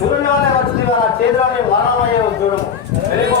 సూర్యుడు వచ్చింది వాళ్ళ చేతిలోని వానమయ్యే చూడము వెళ్ళిపో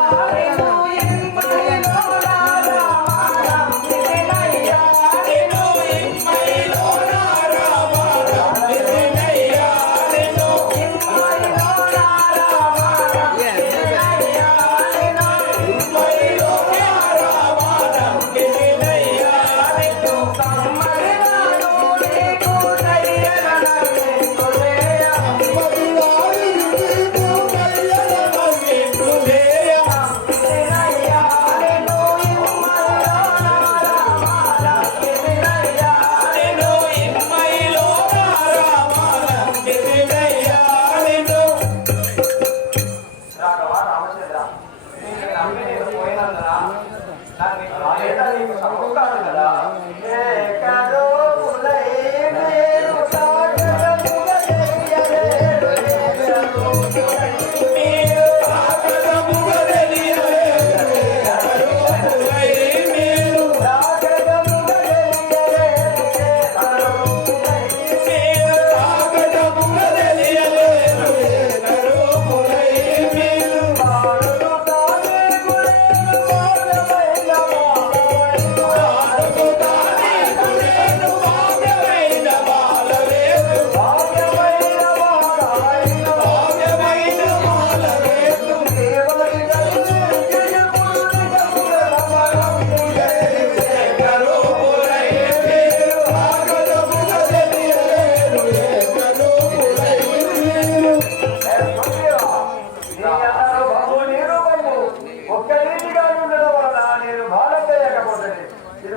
పోయినా కదా నీకు సపోర్ట్ కాదు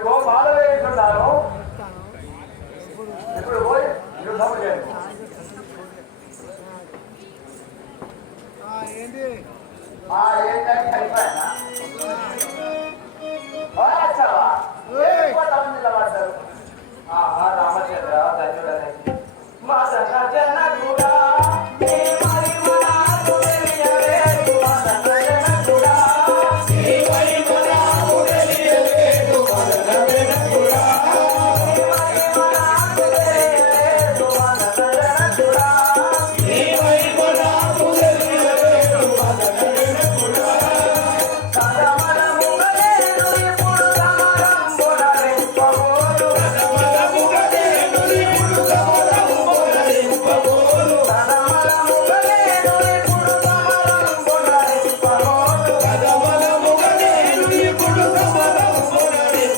గోపాలవే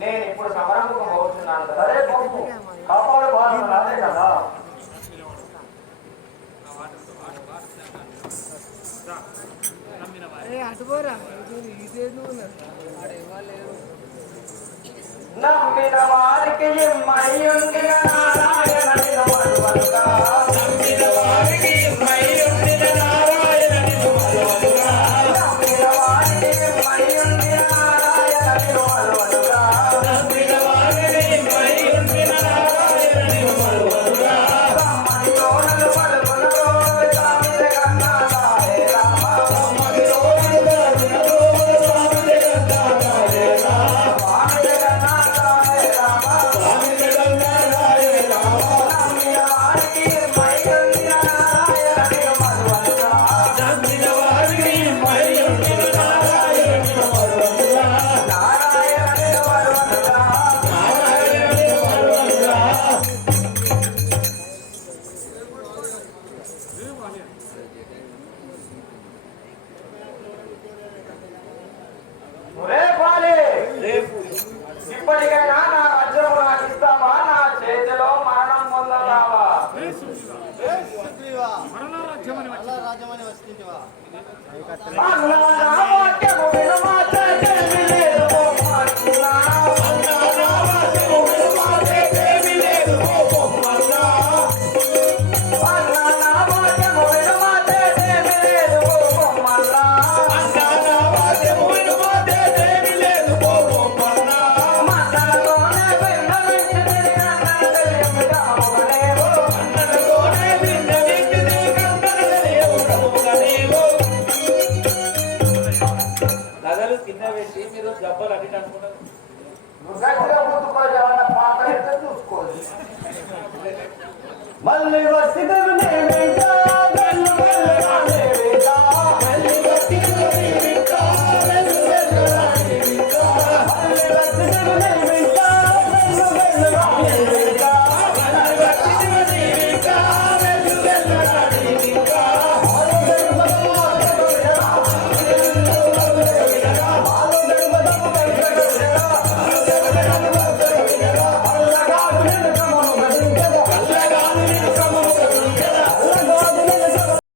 నేను ఇప్పుడు సమరంభకం అవుతున్నాను కదా. పాపంలో బాగున్నాను అదే కదా. నమ్మిన వారికి మయ్యుండినా రాజ్యమని వచ్చిందివా చేసి మీరు డబ్బాలు అడిగి అనుకున్నారు మళ్ళీ వస్తే